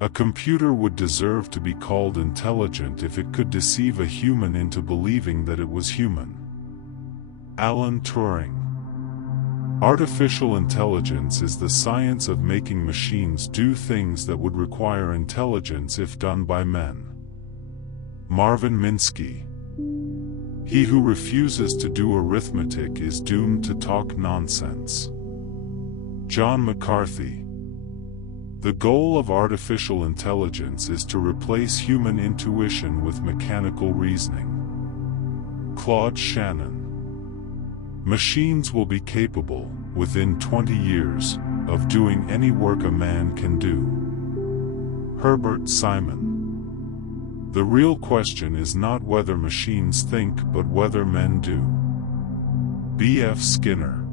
A computer would deserve to be called intelligent if it could deceive a human into believing that it was human. Alan Turing. Artificial intelligence is the science of making machines do things that would require intelligence if done by men. Marvin Minsky. He who refuses to do arithmetic is doomed to talk nonsense. John McCarthy. The goal of artificial intelligence is to replace human intuition with mechanical reasoning. Claude Shannon. Machines will be capable, within 20 years, of doing any work a man can do. Herbert Simon. The real question is not whether machines think but whether men do. B.F. Skinner.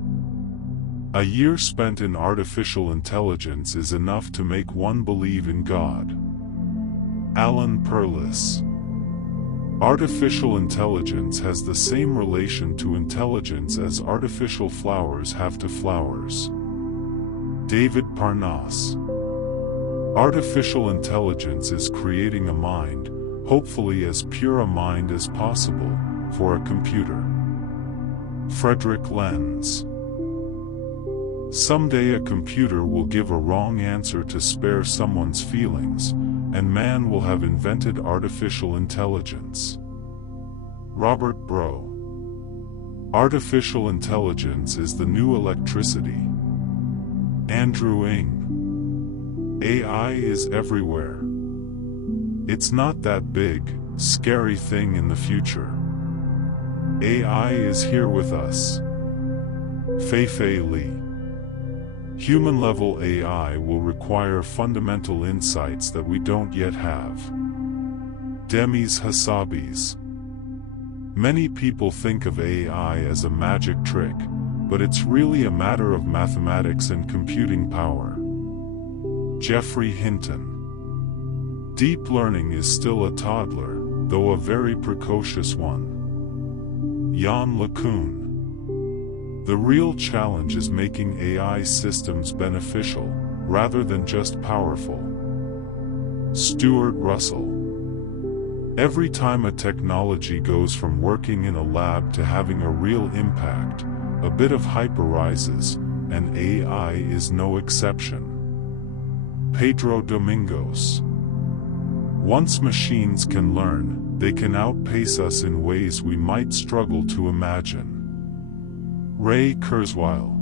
A year spent in artificial intelligence is enough to make one believe in God. Alan Perlis. Artificial intelligence has the same relation to intelligence as artificial flowers have to flowers. David Parnas. Artificial intelligence is creating a mind, hopefully as pure a mind as possible, for a computer. Frederick Lenz. Someday a computer will give a wrong answer to spare someone's feelings, and man will have invented artificial intelligence. Robert Brough. Artificial intelligence is the new electricity. Andrew Ng. AI is everywhere. It's not that big, scary thing in the future. AI is here with us. Fei-Fei Li. Human-level AI will require fundamental insights that we don't yet have. Demis Hassabis. Many people think of AI as a magic trick, but it's really a matter of mathematics and computing power. Geoffrey Hinton. Deep learning is still a toddler, though a very precocious one. Yann LeCun. The real challenge is making AI systems beneficial, rather than just powerful. Stuart Russell. Every time a technology goes from working in a lab to having a real impact, a bit of hype arises, and AI is no exception. Pedro Domingos. Once machines can learn, they can outpace us in ways we might struggle to imagine. Ray Kurzweil.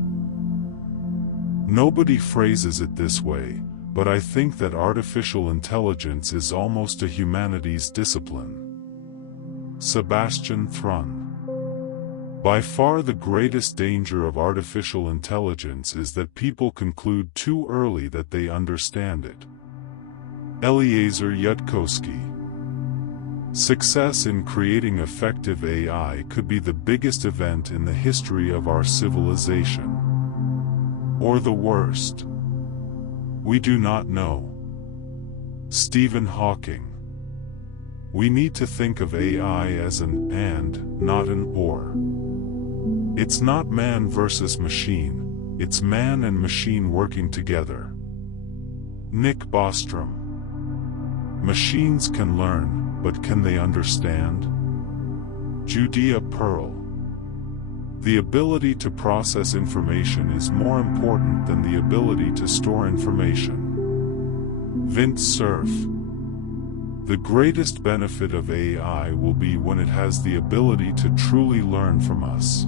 Nobody phrases it this way, but I think that artificial intelligence is almost a humanities discipline. Sebastian Thrun. By far the greatest danger of artificial intelligence is that people conclude too early that they understand it. Eliezer Yudkowsky. Success in creating effective AI could be the biggest event in the history of our civilization. Or the worst. We do not know. Stephen Hawking. We need to think of AI as an and, not an or. It's not man versus machine, it's man and machine working together. Nick Bostrom. Machines can learn, but can they understand? Judea Pearl. The ability to process information is more important than the ability to store information. Vint Cerf. The greatest benefit of AI will be when it has the ability to truly learn from us.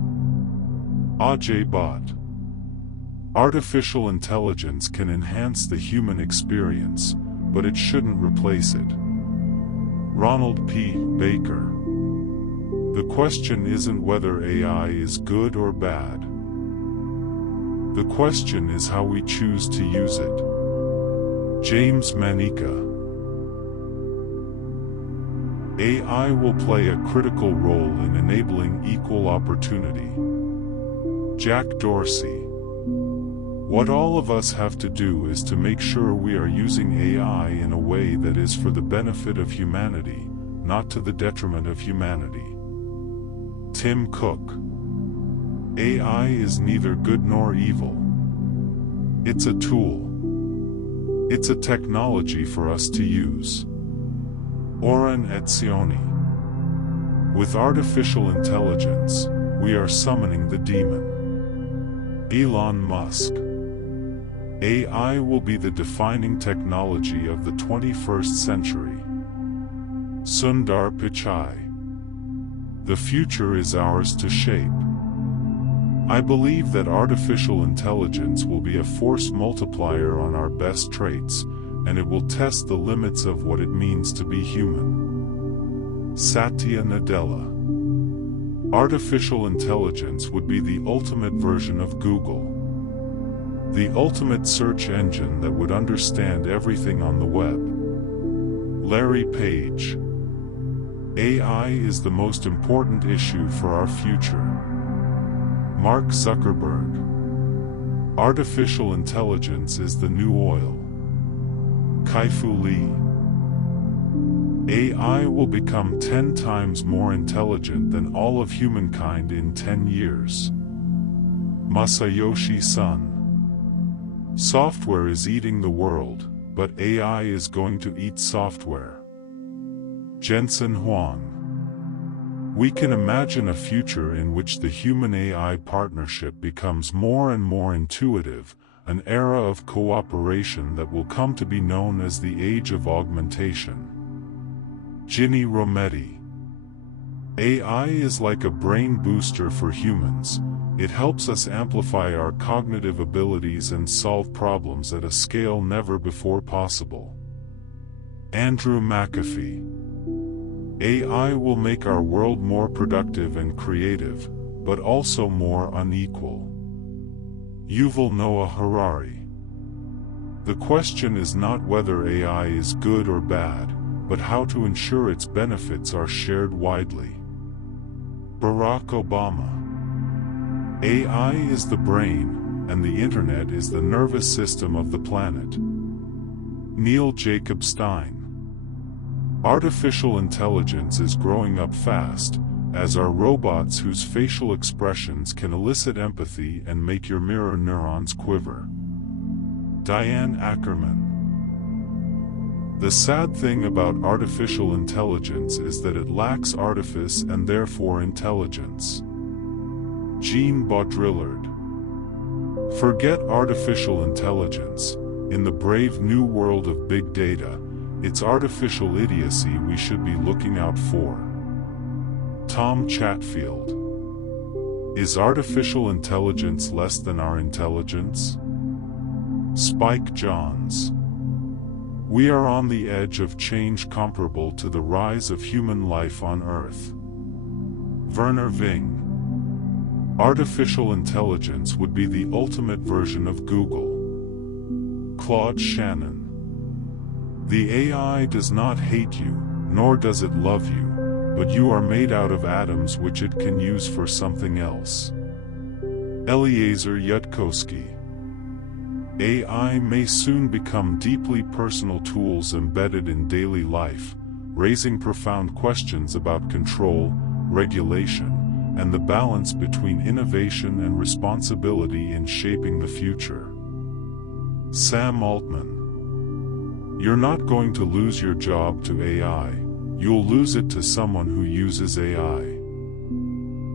Ajay Bhatt. Artificial intelligence can enhance the human experience, but it shouldn't replace it. Ronald P. Baker. The question isn't whether AI is good or bad. The question is how we choose to use it. James Manica. AI will play a critical role in enabling equal opportunity. Jack Dorsey. What all of us have to do is to make sure we are using AI in a way that is for the benefit of humanity, not to the detriment of humanity. Tim Cook. AI is neither good nor evil. It's a tool. It's a technology for us to use. Oren Etzioni. With artificial intelligence, we are summoning the demon. Elon Musk. AI will be the defining technology of the 21st century. Sundar Pichai. The future is ours to shape. I believe that artificial intelligence will be a force multiplier on our best traits, and it will test the limits of what it means to be human. Satya Nadella. Artificial intelligence would be the ultimate version of Google. The ultimate search engine that would understand everything on the web. Larry Page. AI is the most important issue for our future. Mark Zuckerberg. Artificial intelligence is the new oil. Kai-Fu Lee. AI will become 10 times more intelligent than all of humankind in 10 years. Masayoshi Son. Software is eating the world, but AI is going to eat software. Jensen Huang. We can imagine a future in which the human-AI partnership becomes more and more intuitive, an era of cooperation that will come to be known as the Age of Augmentation. Ginny Rometty. AI is like a brain booster for humans. It helps us amplify our cognitive abilities and solve problems at a scale never before possible. Andrew McAfee. AI will make our world more productive and creative, but also more unequal. Yuval Noah Harari. The question is not whether AI is good or bad, but how to ensure its benefits are shared widely. Barack Obama. AI is the brain, and the internet is the nervous system of the planet. Neil Jacob Stein. Artificial intelligence is growing up fast, as are robots whose facial expressions can elicit empathy and make your mirror neurons quiver. Diane Ackerman. The sad thing about artificial intelligence is that it lacks artifice and therefore intelligence. Jean Baudrillard. Forget artificial intelligence. In the brave new world of big data, it's artificial idiocy we should be looking out for. Tom Chatfield. Is artificial intelligence less than our intelligence? Spike Jonze. We are on the edge of change comparable to the rise of human life on Earth. Werner Ving. Artificial intelligence would be the ultimate version of Google. Claude Shannon. The AI does not hate you, nor does it love you, but you are made out of atoms which it can use for something else. Eliezer Yudkowsky. AI may soon become deeply personal tools embedded in daily life, raising profound questions about control, regulation, and the balance between innovation and responsibility in shaping the future. Sam Altman. You're not going to lose your job to AI, you'll lose it to someone who uses AI.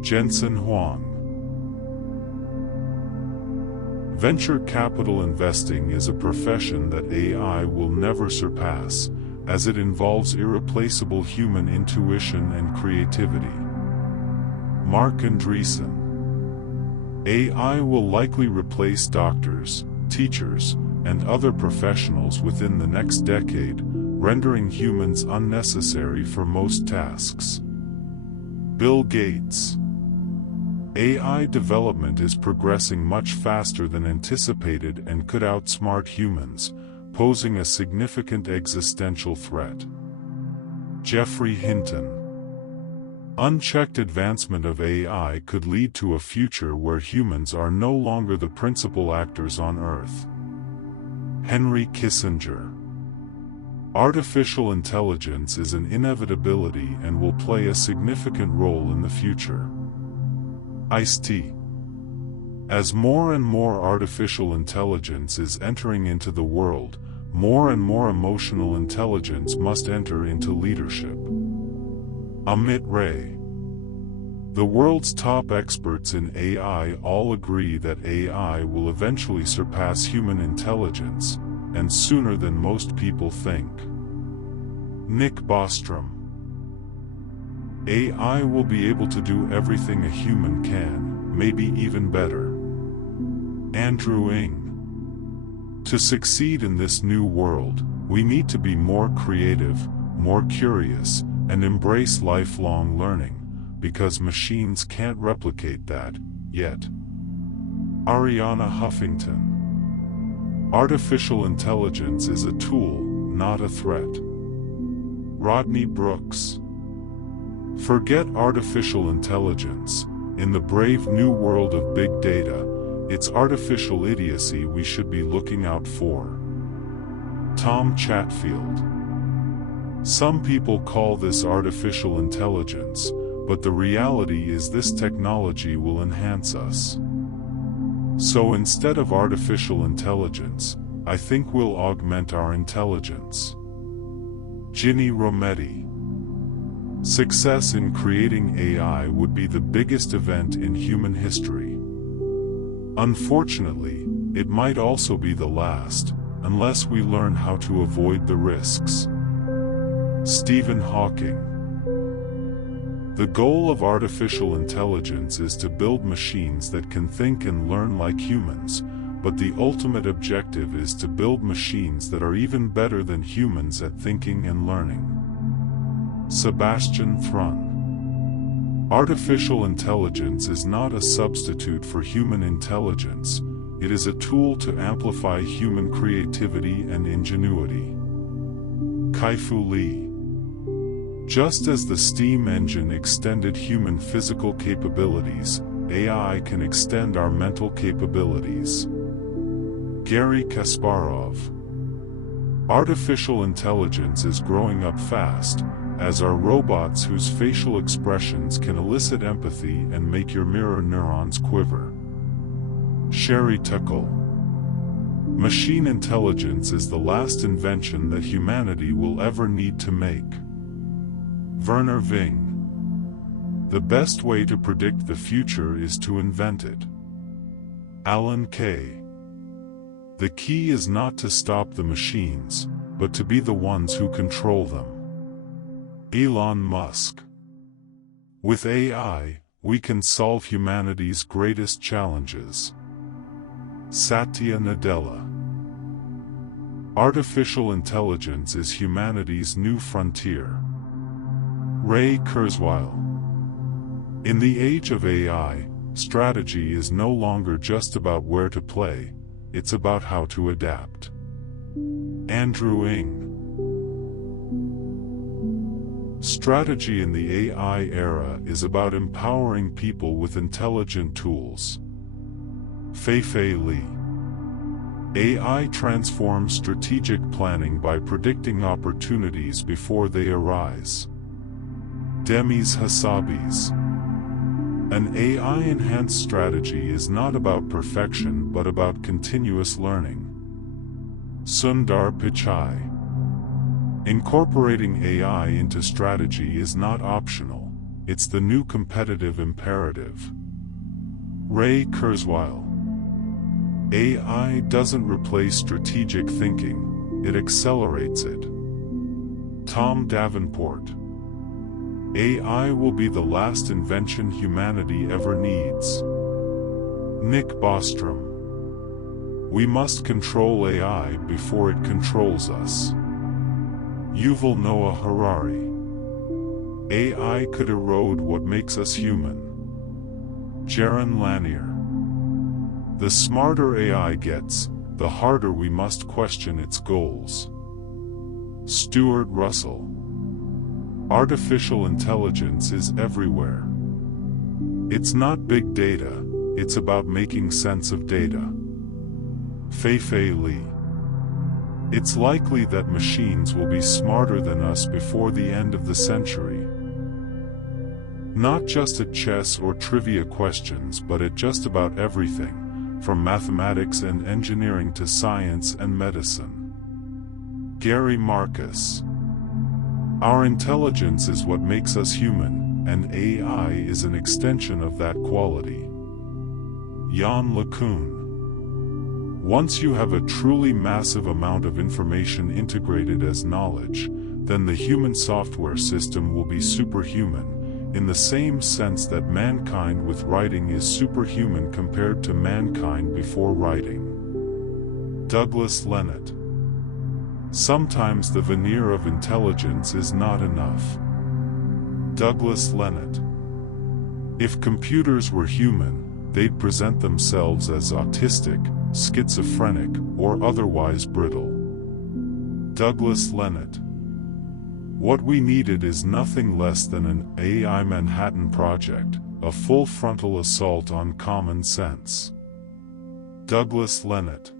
Jensen Huang. Venture capital investing is a profession that AI will never surpass, as it involves irreplaceable human intuition and creativity. Mark Andreessen. AI will likely replace doctors, teachers, and other professionals within the next decade, rendering humans unnecessary for most tasks. Bill Gates. AI development is progressing much faster than anticipated and could outsmart humans, posing a significant existential threat. Geoffrey Hinton. Unchecked advancement of AI could lead to a future where humans are no longer the principal actors on Earth. Henry Kissinger. Artificial intelligence is an inevitability and will play a significant role in the future. Ice-T. As more and more artificial intelligence is entering into the world, more and more emotional intelligence must enter into leadership. Amit Ray. The world's top experts in AI all agree that AI will eventually surpass human intelligence, and sooner than most people think. Nick Bostrom. AI will be able to do everything a human can, maybe even better. Andrew Ng. To succeed in this new world, we need to be more creative, more curious, and embrace lifelong learning, because machines can't replicate that, yet. Ariana Huffington. Artificial intelligence is a tool, not a threat. Rodney Brooks. Forget artificial intelligence. In the brave new world of big data, it's artificial idiocy we should be looking out for. Tom Chatfield. Some people call this artificial intelligence, but the reality is this technology will enhance us. So instead of artificial intelligence, I think we'll augment our intelligence. Ginny Rometty. Success in creating AI would be the biggest event in human history. Unfortunately, it might also be the last, unless we learn how to avoid the risks. Stephen Hawking. The goal of artificial intelligence is to build machines that can think and learn like humans, but the ultimate objective is to build machines that are even better than humans at thinking and learning. Sebastian Thrun. Artificial intelligence is not a substitute for human intelligence, it is a tool to amplify human creativity and ingenuity. Kai-Fu Lee. Just as the steam engine extended human physical capabilities, AI can extend our mental capabilities. Garry Kasparov. Artificial intelligence is growing up fast, as are robots whose facial expressions can elicit empathy and make your mirror neurons quiver. Sherry Tuckle. Machine intelligence is the last invention that humanity will ever need to make. Werner Ving. The best way to predict the future is to invent it. Alan Kay. The key is not to stop the machines, but to be the ones who control them. Elon Musk. With AI, we can solve humanity's greatest challenges. Satya Nadella. Artificial intelligence is humanity's new frontier. Ray Kurzweil. In the age of AI, strategy is no longer just about where to play, it's about how to adapt. Andrew Ng. Strategy in the AI era is about empowering people with intelligent tools. Fei-Fei Li. AI transforms strategic planning by predicting opportunities before they arise. Demis Hassabis. An AI-enhanced strategy is not about perfection but about continuous learning. Sundar Pichai. Incorporating AI into strategy is not optional, it's the new competitive imperative. Ray Kurzweil. AI doesn't replace strategic thinking, it accelerates it. Tom Davenport. AI will be the last invention humanity ever needs. Nick Bostrom. We must control AI before it controls us. Yuval Noah Harari. AI could erode what makes us human. Jaron Lanier. The smarter AI gets, the harder we must question its goals. Stuart Russell. Artificial intelligence is everywhere. It's not big data, it's about making sense of data. Fei-Fei Li. It's likely that machines will be smarter than us before the end of the century. Not just at chess or trivia questions but at just about everything, from mathematics and engineering to science and medicine. Gary Marcus. Our intelligence is what makes us human, and AI is an extension of that quality. Yann LeCun. Once you have a truly massive amount of information integrated as knowledge, then the human software system will be superhuman, in the same sense that mankind with writing is superhuman compared to mankind before writing. Douglas Lenat. Sometimes the veneer of intelligence is not enough. Douglas Lenat. If computers were human, they'd present themselves as autistic, schizophrenic, or otherwise brittle. Douglas Lenat. What we needed is nothing less than an AI Manhattan Project, a full frontal assault on common sense. Douglas Lenat.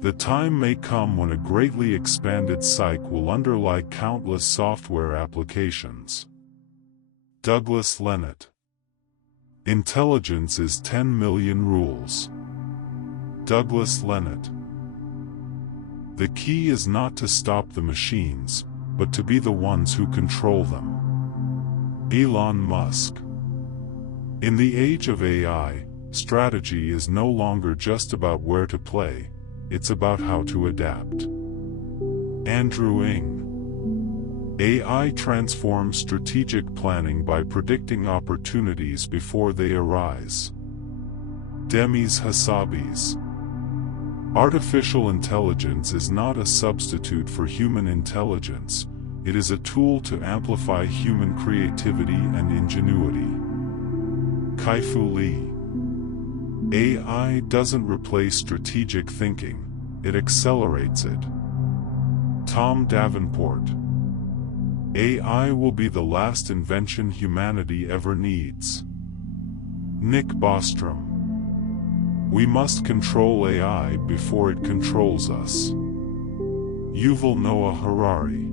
The time may come when a greatly expanded psyche will underlie countless software applications. Douglas Lenat. Intelligence is 10 million rules. Douglas Lenat. The key is not to stop the machines, but to be the ones who control them. Elon Musk. In the age of AI, strategy is no longer just about where to play, it's about how to adapt. Andrew Ng. AI transforms strategic planning by predicting opportunities before they arise. Demis Hassabis. Artificial intelligence is not a substitute for human intelligence, it is a tool to amplify human creativity and ingenuity. Kai-Fu Lee. AI doesn't replace strategic thinking, it accelerates it. Tom Davenport. AI will be the last invention humanity ever needs. Nick Bostrom. We must control AI before it controls us. Yuval Noah Harari.